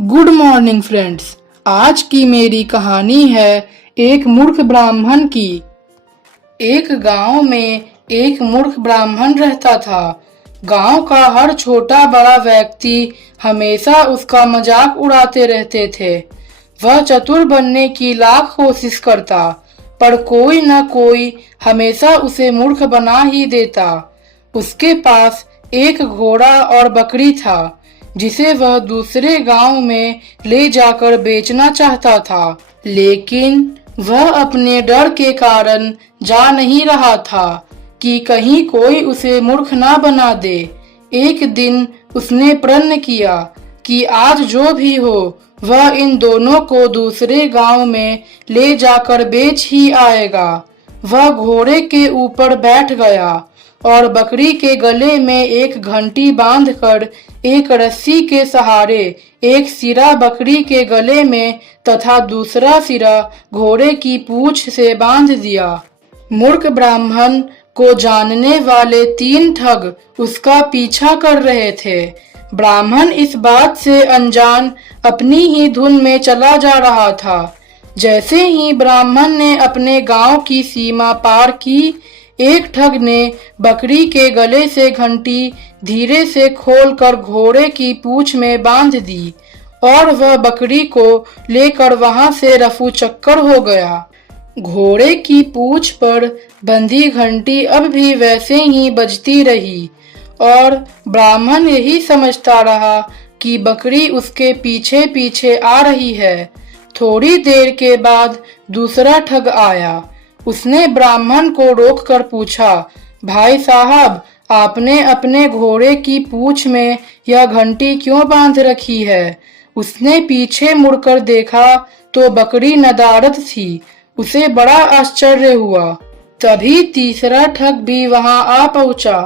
Good morning friends. आज की मेरी कहानी है एक मूर्ख ब्राह्मण की। एक गांव में एक मूर्ख ब्राह्मण रहता था। गांव का हर छोटा बड़ा व्यक्ति हमेशा उसका मजाक उड़ाते रहते थे। वह चतुर बनने की लाख कोशिश करता, पर कोई न कोई हमेशा उसे मूर्ख बना ही देता। उसके पास एक घोड़ा और बकरी था, जिसे वह दूसरे गांव में ले जाकर बेचना चाहता था, लेकिन वह अपने डर के कारण जा नहीं रहा था कि कहीं कोई उसे मूर्ख ना बना दे। एक दिन उसने प्रण किया कि आज जो भी हो वह इन दोनों को दूसरे गांव में ले जाकर बेच ही आएगा। वह घोड़े के ऊपर बैठ गया और बकरी के गले में एक घंटी बांधकर एक रस्सी के सहारे एक सिरा बकरी के गले में तथा दूसरा सिरा घोड़े की पूंछ से बांध दिया। मूर्ख ब्राह्मण को जानने वाले 3 ठग उसका पीछा कर रहे थे। ब्राह्मण इस बात से अनजान अपनी ही धुन में चला जा रहा था। जैसे ही ब्राह्मण ने अपने गांव की सीमा पार की, एक ठग ने बकरी के गले से घंटी धीरे से खोलकर घोड़े की पूंछ में बांध दी और वह बकरी को लेकर वहां से रफू चक्कर हो गया। घोड़े की पूंछ पर बंधी घंटी अब भी वैसे ही बजती रही और ब्राह्मण यही समझता रहा कि बकरी उसके पीछे पीछे आ रही है। थोड़ी देर के बाद दूसरा ठग आया। उसने ब्राह्मण को रोककर पूछा, भाई साहब, आपने अपने घोड़े की पूंछ में यह घंटी क्यों बांध रखी है? उसने पीछे मुड़कर देखा तो बकरी नदारद थी। उसे बड़ा आश्चर्य हुआ। तभी तीसरा ठग भी वहां आ पहुंचा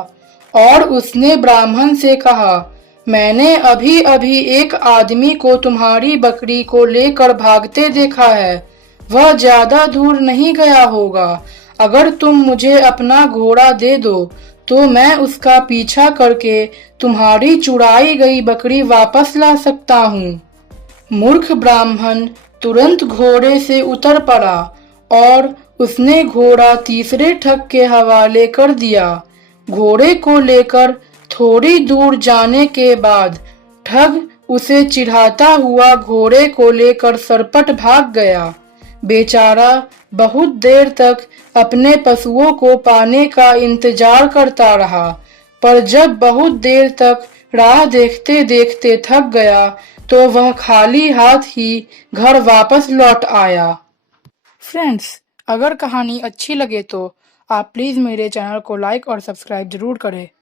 और उसने ब्राह्मण से कहा, मैंने अभी अभी एक आदमी को तुम्हारी बकरी को लेकर भागते देखा है। वह ज्यादा दूर नहीं गया होगा। अगर तुम मुझे अपना घोड़ा दे दो तो मैं उसका पीछा करके तुम्हारी चुराई गई बकरी वापस ला सकता हूँ। मूर्ख ब्राह्मण तुरंत घोड़े से उतर पड़ा और उसने घोड़ा तीसरे ठग के हवाले कर दिया। घोड़े को लेकर थोड़ी दूर जाने के बाद ठग उसे चिढ़ाता हुआ घोड़े को लेकर सरपट भाग गया। बेचारा बहुत देर तक अपने पशुओं को पाने का इंतजार करता रहा, पर जब बहुत देर तक राह देखते देखते थक गया तो वह खाली हाथ ही घर वापस लौट आया। फ्रेंड्स, अगर कहानी अच्छी लगे तो आप प्लीज़ मेरे चैनल को लाइक और सब्सक्राइब जरूर करें।